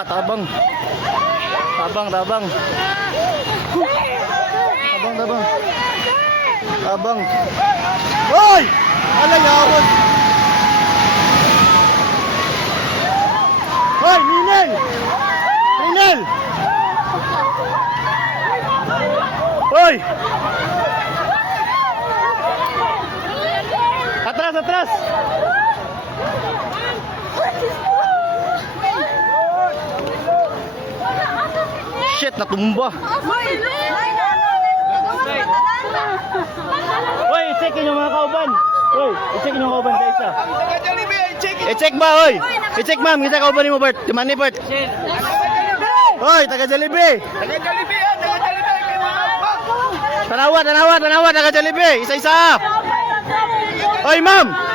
Tanawa, tabang. Tabang, tabang. Tabang, tabang. Tabang. Hoy! Alay, yawon. Hoy, Ninel! Ninel! Hoy! Atras, atras! Shit, natumba. Hoy, i-check yung mga kauban. Hoy, i-check yung kauban sa isa. I-check ba, hoy? I-check ma'am, kita kauban mo, Bert. Di man ni Bert. Hoy, taga Jollibee. Tanawa, tanawa, tanawa, taga Jollibee. Isa-isa. Hoy, ma'am.